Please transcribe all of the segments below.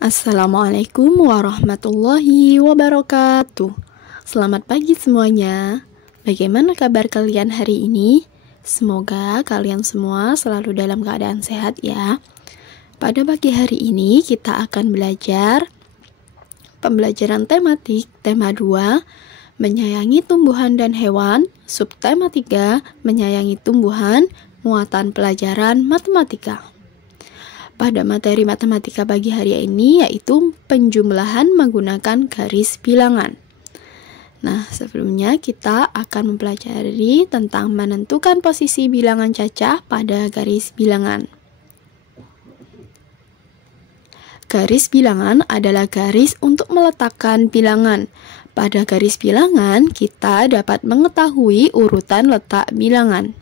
Assalamualaikum warahmatullahi wabarakatuh. Selamat pagi semuanya. Bagaimana kabar kalian hari ini? Semoga kalian semua selalu dalam keadaan sehat ya. Pada pagi hari ini kita akan belajar pembelajaran tematik tema 2, menyayangi tumbuhan dan hewan, subtema 3, menyayangi tumbuhan, muatan pelajaran matematika. Pada materi matematika pagi hari ini yaitu penjumlahan menggunakan garis bilangan. Nah, sebelumnya kita akan mempelajari tentang menentukan posisi bilangan cacah pada garis bilangan. Garis bilangan adalah garis untuk meletakkan bilangan. Pada garis bilangan, kita dapat mengetahui urutan letak bilangan.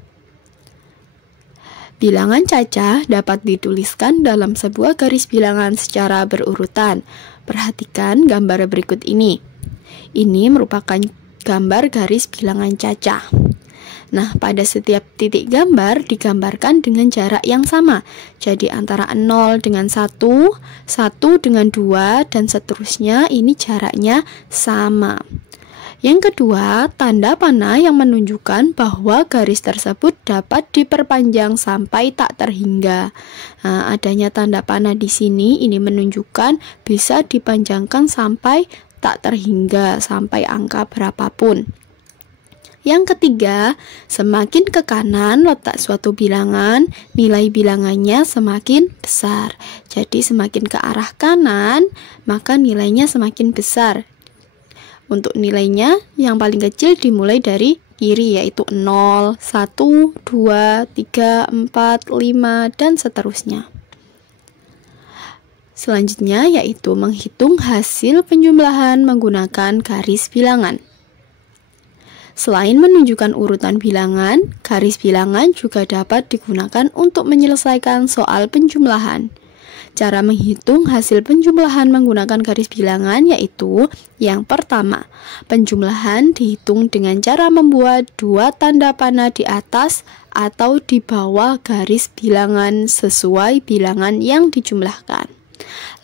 Bilangan cacah dapat dituliskan dalam sebuah garis bilangan secara berurutan. Perhatikan gambar berikut ini. Ini merupakan gambar garis bilangan cacah. Nah, pada setiap titik gambar digambarkan dengan jarak yang sama. Jadi antara 0 dengan 1, 1 dengan 2, dan seterusnya ini jaraknya sama. Yang kedua, tanda panah yang menunjukkan bahwa garis tersebut dapat diperpanjang sampai tak terhingga. Nah, adanya tanda panah di sini ini menunjukkan bisa dipanjangkan sampai tak terhingga, sampai angka berapapun. Yang ketiga, semakin ke kanan letak suatu bilangan, nilai bilangannya semakin besar. Jadi semakin ke arah kanan, maka nilainya semakin besar. Untuk nilainya yang paling kecil dimulai dari kiri yaitu 0, 1, 2, 3, 4, 5, dan seterusnya. Selanjutnya yaitu menghitung hasil penjumlahan menggunakan garis bilangan. Selain menunjukkan urutan bilangan, garis bilangan juga dapat digunakan untuk menyelesaikan soal penjumlahan. Cara menghitung hasil penjumlahan menggunakan garis bilangan yaitu yang pertama, penjumlahan dihitung dengan cara membuat dua tanda panah di atas atau di bawah garis bilangan sesuai bilangan yang dijumlahkan.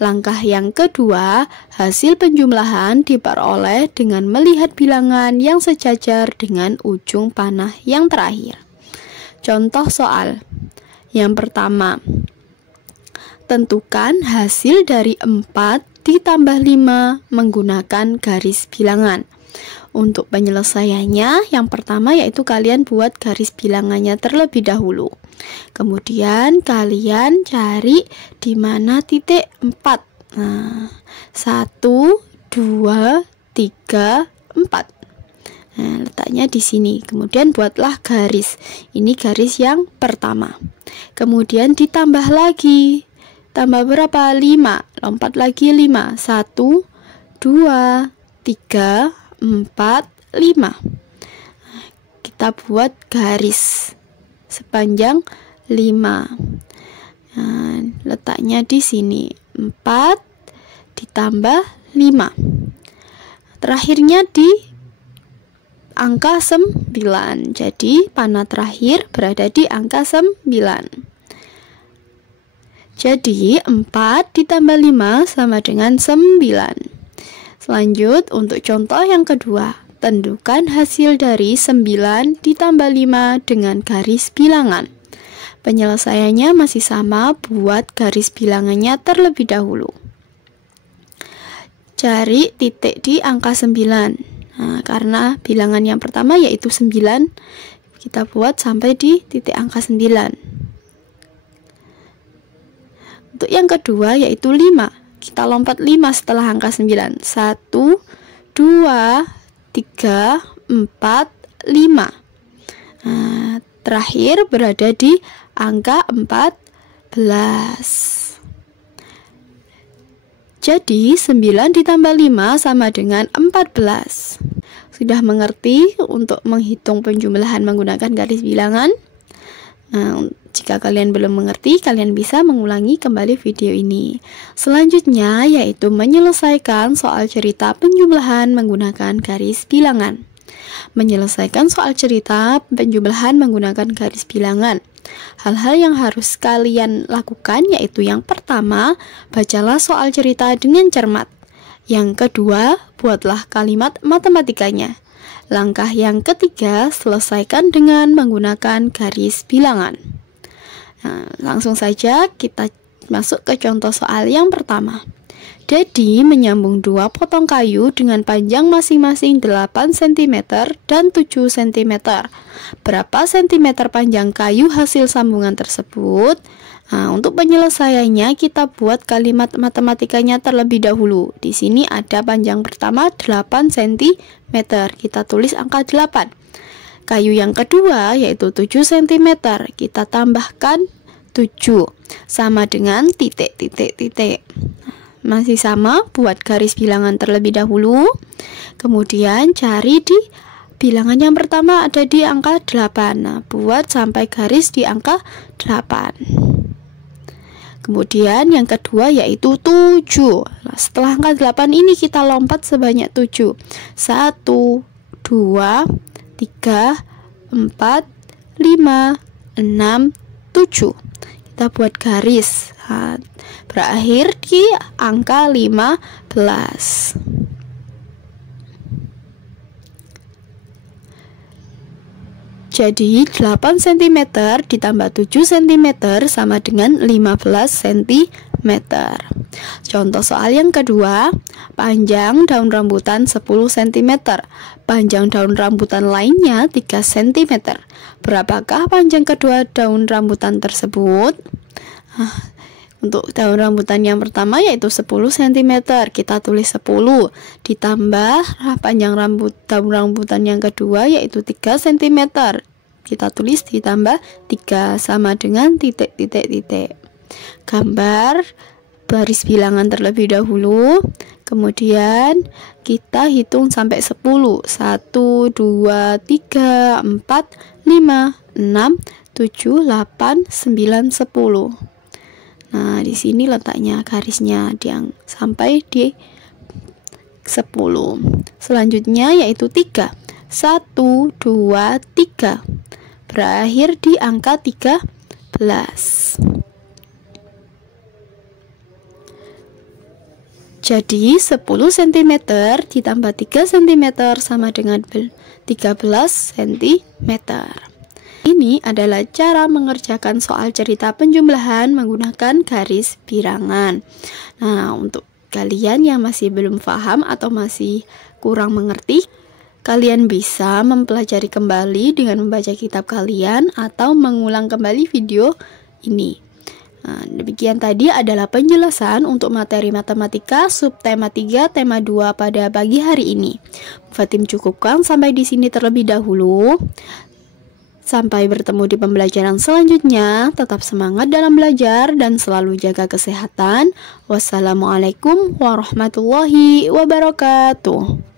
Langkah yang kedua, hasil penjumlahan diperoleh dengan melihat bilangan yang sejajar dengan ujung panah yang terakhir. Contoh soal. Yang pertama, tentukan hasil dari 4 ditambah 5 menggunakan garis bilangan. Untuk penyelesaiannya, yang pertama yaitu kalian buat garis bilangannya terlebih dahulu. Kemudian kalian cari di mana titik 4. Nah, 1, 2, 3, 4. Nah, letaknya di sini. Kemudian buatlah garis. Ini garis yang pertama. Kemudian ditambah lagi. Tambah berapa? 5. Lompat lagi 5. 1, 2, 3, 4, 5. Kita buat garis sepanjang 5. Nah, letaknya di sini. 4 ditambah 5. Terakhirnya di angka 9. Jadi panah terakhir berada di angka 9. Jadi 4 ditambah 5 sama dengan 9. Selanjut untuk contoh yang kedua, tentukan hasil dari 9 ditambah 5 dengan garis bilangan. Penyelesaiannya masih sama, buat garis bilangannya terlebih dahulu. Cari titik di angka 9. Nah, karena bilangan yang pertama yaitu 9, kita buat sampai di titik angka 9. Untuk yang kedua yaitu 5. Kita lompat 5 setelah angka 9. 1, 2, 3, 4, 5. Nah, terakhir berada di angka 14. Jadi 9 ditambah 5 sama dengan 14. Sudah mengerti untuk menghitung penjumlahan menggunakan garis bilangan? Nah, jika kalian belum mengerti, kalian bisa mengulangi kembali video ini. Selanjutnya yaitu menyelesaikan soal cerita penjumlahan menggunakan garis bilangan. Menyelesaikan soal cerita penjumlahan menggunakan garis bilangan. Hal-hal yang harus kalian lakukan yaitu yang pertama, bacalah soal cerita dengan cermat. Yang kedua, buatlah kalimat matematikanya. Langkah yang ketiga, selesaikan dengan menggunakan garis bilangan. Nah, langsung saja kita masuk ke contoh soal yang pertama. Dedi menyambung dua potong kayu dengan panjang masing-masing 8 cm dan 7 cm. Berapa sentimeter panjang kayu hasil sambungan tersebut? Nah, untuk penyelesaiannya kita buat kalimat matematikanya terlebih dahulu. Di sini ada panjang pertama 8 cm. Kita tulis angka 8. Kayu yang kedua yaitu 7 cm. Kita tambahkan 7 sama dengan titik. Masih sama, buat garis bilangan terlebih dahulu. Kemudian cari di bilangan yang pertama ada di angka 8. Nah, buat sampai garis di angka 8. Kemudian yang kedua yaitu 7. Nah, setelah angka 8 ini kita lompat sebanyak 7. 1, 2, 3, 4, 5, 6, 7. Kita buat garis. Nah, berakhir di angka 15. Jadi 8 cm ditambah 7 cm sama dengan 15 cm. Contoh soal yang kedua, panjang daun rambutan 10 cm, panjang daun rambutan lainnya 3 cm. Berapakah panjang kedua daun rambutan tersebut? Untuk daun rambutan yang pertama yaitu 10 cm, kita tulis 10 ditambah panjang daun rambutan yang kedua yaitu 3 cm, kita tulis ditambah 3 sama dengan titik. Gambar baris bilangan terlebih dahulu, kemudian kita hitung sampai 10. 1, 2, 3, 4, 5, 6, 7, 8, 9, 10. Nah, di sini letaknya garisnya sampai di 10. Selanjutnya yaitu 3. 1, 2, 3. Berakhir di angka 13. Jadi 10 cm ditambah 3 cm sama dengan 13 cm. Ini adalah cara mengerjakan soal cerita penjumlahan menggunakan garis bilangan. Nah, untuk kalian yang masih belum paham atau masih kurang mengerti, kalian bisa mempelajari kembali dengan membaca kitab kalian atau mengulang kembali video ini. Nah, demikian tadi adalah penjelasan untuk materi matematika subtema 3 tema 2 pada pagi hari ini. Fatim cukupkan sampai di sini terlebih dahulu. Sampai bertemu di pembelajaran selanjutnya. Tetap semangat dalam belajar dan selalu jaga kesehatan. Wassalamualaikum warahmatullahi wabarakatuh.